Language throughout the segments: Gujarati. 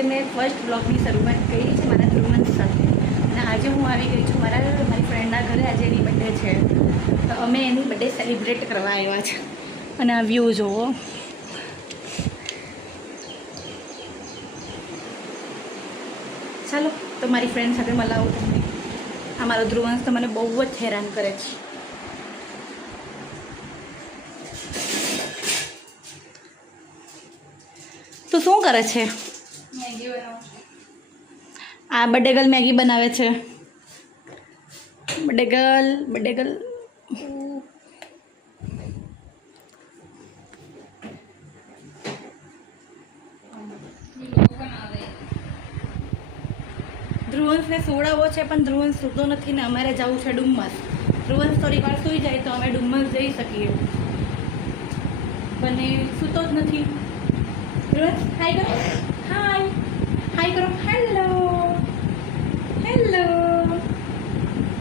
આજે મેં ફર્સ્ટ બ્લોગની શરૂઆત કરી છે મારા ધ્રુવન સાથે. અને આજે હું આવી ગઈ છું મારા, મારી ફ્રેન્ડના ઘરે આજે એની બર્થડે છે. તો અમે એની બર્થડે સેલિબ્રેટ કરવા આવ્યા છે. અને આ વ્યૂ જુઓ ચાલો, તો મારી ફ્રેન્ડ સાથે મળાવું તમને. આ મારો ધ્રુવંશ તો મને બહુ જ હેરાન કરે છે. તો શું કરે છે? આ બર્થડે ગર્લ મેગી બનાવે છે. બર્થડે ગર્લ બર્થડે ગર્લ ધ્રુવંશને સુવડાવવો છે, પણ ધ્રુવંશ સૂતો નથી ને અમારે જવું છે ડુમ્મસ. ધ્રુવંશ થોડી વાર સૂઈ જાય તો અમે ડુમ્મસ જઈ શકીએ. પણ સૂતો જ નથી. ધ્રુવંશ હાય કરો હાય હાય કરો હેલો હેલો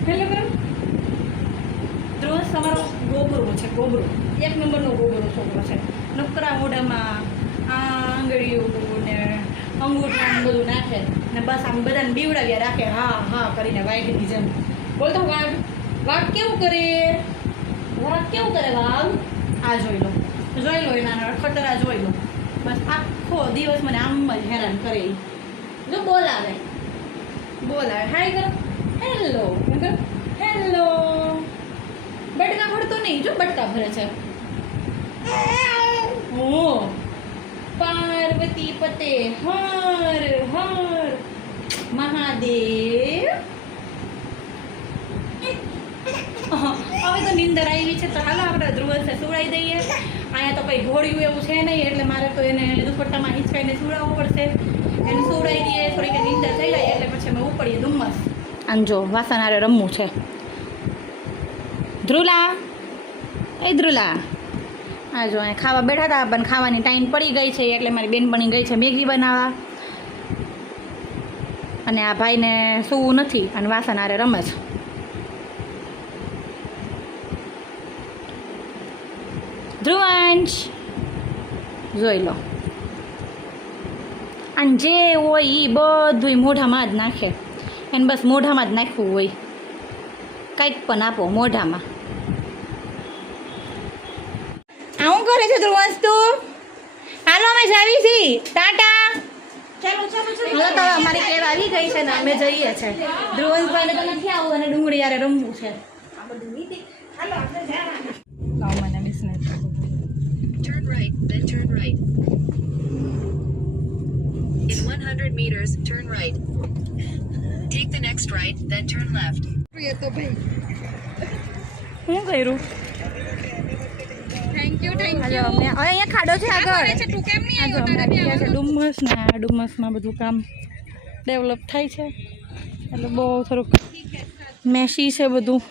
હેલો કરો ધ્રુવ તમારો ગોબરો છે ગોબરો. એક નંબરનો ગોબરો છોકરો છે. નકરા મોઢામાં આંગળીઓ ને અંગૂઠા બધું નાખે. ને બસ આમ બધાને બીવડાવ્યા રાખે. હા હા કરીને વાઘની જેમ. બોલતો વાઘ. વાઘ કેવું કરે? વાઘ કેવું કરે વાઘ આ જોઈ લો. જોઈ લો એના ખતરા જોઈ લો. બસ આખો દિવસ મને આમ જ હેરાન કરે. જો બોલાવે બોલાવે હાય કરો. હેલો હેલો બટકા ભરતો નહીં, જો બટકા ભરે છે. પાર્વતી પતે, હર હર. મહાદેવ. હવે તો નિંદર આવી છે, તો હાલો આપણે છે સુવડાવી દઈએ. અહીંયા તો કંઈ ઘોડિયું એવું છે નહીં, એટલે મારે તો એને દુપટ્ટામાં હિંચકાઈને સુવડાવવું પડશે. આમ જો, વાસણ રમવું છે. ધ્રુલા. એ ધ્રુલા. હા જો અહીંયા ખાવા બેઠા હતા, પણ ખાવાની ટાઈમ પડી ગઈ છે, એટલે મારી બેન બની ગઈ છે મેગી બનાવવા. અને આ ભાઈને સૂવું નથી, અને વાસણ આરે રમે છે. ધ્રુવાંશ. જોઈ લો. અને જે હોય એ બધું મોઢામાં જ નાખે. એને બસ મોઢામાં જ નાખવું હોય. કંઈક પણ આપો મોઢામાં. આવું કરે છે ધ્રુવંશ તું હાલો અમે જાવી છી. ટાટા. ચાલો તો અમારી કેબ આવી ગઈ છે ને અમે જઈએ છે. ધ્રુવંશભાઈને તો નથી આવું અને ડુંગળી યારે રમવું છે. મને business Turn right, then turn right. Meters, turn right. Take the next right, then turn left. શું કર્યું? થેન્ક યુ થેન્ક યુ અમે અહીંયા ખાડો છે આગળ. છે તું કેમ નહીં આ જો અમે છે ડુમ્મસ ને આ બધું કામ ડેવલપ થાય છે. એટલે બહુ થોડુંક મેસી છે બધું.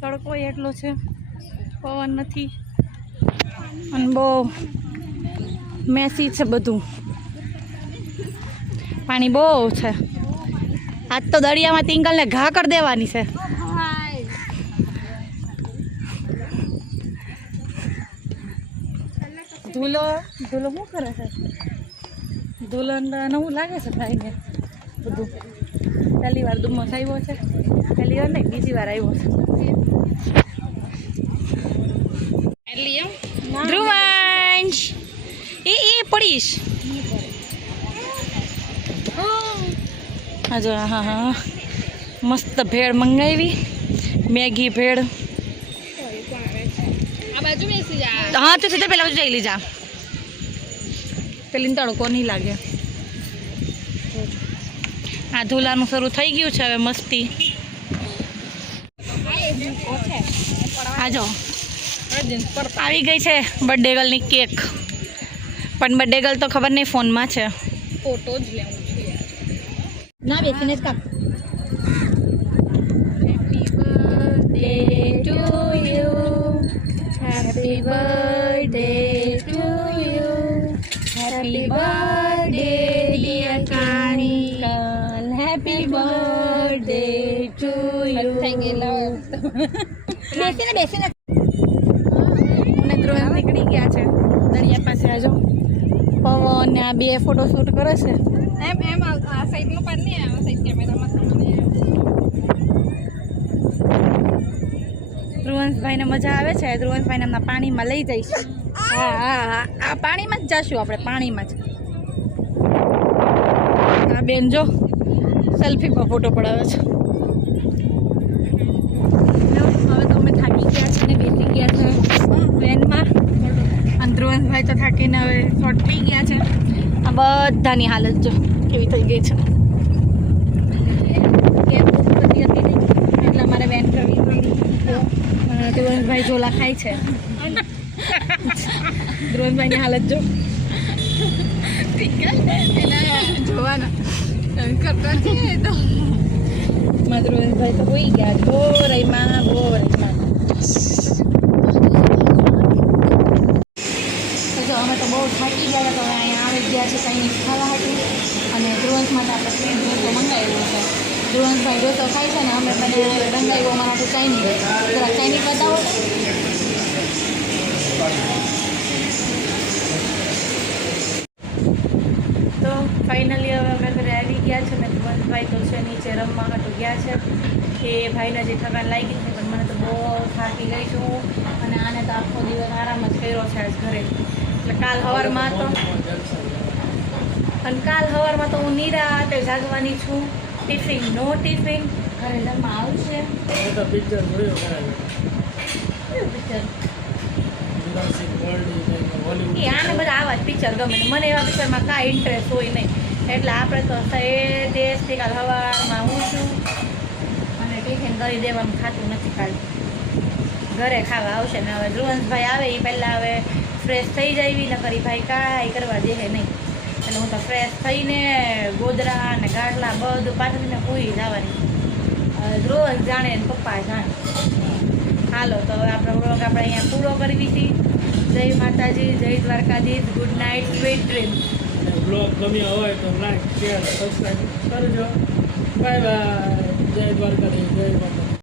તડકો એટલો છે પવન નથી. અને બહુ મેસી છે બધું. પાણી બહુ છે. આજ તો દરિયામાં તિંગલને ઘા કરી દેવાની છે. ધૂલો ધૂલો શું કરે છે? ધૂલો નવું લાગે છે ભાઈને બધું? પહેલી વાર ડુમ્મસ આવ્યો છે. પહેલી વાર નહીં, બીજી વાર આવ્યો છે. ધ્રુવાંશ. એ એ પડીશ. હા જો હા હા. મસ્ત ભેળ મંગાવી. મેગી ભેળ. બાજુ હા તો સીધા પહેલાં જઈ લીજા પેલી તડકો નહીં લાગે. આ ધૂલાનું શરૂ થઈ ગયું છે હવે મસ્તી. આ જો. આવી ગઈ છે બર્થડે ગર્લની કેક પણ બર્થડે ગર્લ તો ખબર નહીં ફોનમાં છે. ફોટો જ લેવું છે યાર. ના બેસીને જ કાપ. Happy birthday to you. Happy birthday, dear Kanikal. Happy birthday to you. થઈ ગયેલા બેસીને બેસીને મને ધ્રુવ નીકળી ગયા છે છે પાસે આજો પવન ને આ બે ફોટો શૂટ કરે છે. એમ એમ આ આ સાઈડનું પણ નહીં આ સાઈડ કેમેરામાં ધ્રુવંશભાઈને મજા આવે છે ધ્રુવંશભાઈને એમના પાણીમાં લઈ જઈશ હા હા હા. આ પાણીમાં જ જશું આપણે પાણીમાં જ. આ બેન જો સેલ્ફીમાં ફોટો પડાવે છે. હવે તો અમે થાકી ગયા છે ને બેસી ગયા છે વેનમાં અને ધ્રુવંશભાઈ તો થાકીને હવે શોર્ટ થઈ ગયા છે. આ બધાની હાલત જો કેવી થઈ ગઈ છે. એટલે અમારે વેન કરવી પડી અને ધ્રુવંશભાઈ ઝોલા ખાય છે. ધ્રુવંશભાઈની હાલત જો. જોવાના. એમ કરતા છીએ તો. માં ધ્રુવંશભાઈ તો હોઈ ગયા. બો રહીમાં બો રહીમાં તો જો અમે તો બહુ થાકી ગયા હતા તો હવે અહીંયા કંઈ ખાવા હાટું અને ધ્રુવંશ માટે આપણે સ્વીટ મંગાવેલો છે. ધ્રુવંશભાઈ ઢોસો ખાય છે ને, અમે મને મંગાવ્યો, અમારા માટે ચાઇનીઝ જરા ચાઇનીઝ બતાવો તો ફાઇનલી હવે અમે ઘરે આવી ગયા છે ને ધ્રુવંશભાઈ તો છે નીચે રમવા હાટું ગયા છે. એ ભાઈને જે થકાન લાગી છે, પણ મને તો બહુ થાકી ગઈ છું અને આને તો આખો દિવસ આરામ જ કર્યો છે આજ ઘરે. એટલે કાલ સવારમાં તો અને કાલ સવારમાં તો હું નિરાતે જાગવાની છું. ટિફિન નો ટિફિન ઘરે જમવા આવશે પિક્ચર આને બધા આવા જ પિક્ચર ગમે મને એવા પિક્ચરમાં કાંઈ ઇન્ટરેસ્ટ હોય નહીં. એટલે આપણે તો એ દેશથી કાલ સવારમાં હું છું. અને ટિફિન કરી દેવાનું ખાતું નથી ખાલી ઘરે ખાવા આવશે ને હવે ધ્રુવંશભાઈ આવે એ પહેલાં હવે ફ્રેશ થઈ જાય. ને કરી ભાઈ કાંઈ કરવા દે નહીં. એટલે હું તો ફ્રેશ થઈને ગોદરા અને ગાડલા બધું પાથરીને પૂરી જવાની રોજ જાણે ને પપ્પા જાણે. હાલો, તો હવે આપણો વ્લોગ આપણે અહીંયા પૂરો કરવી હતી જય માતાજી, જય Dwarkadhish good night sweet dream blog ગમ્યો હોય તો લાઈક શેર સબસ્ક્રાઈબ કરજો. બાય બાય જય દ્વારકાધીશ, જય માતા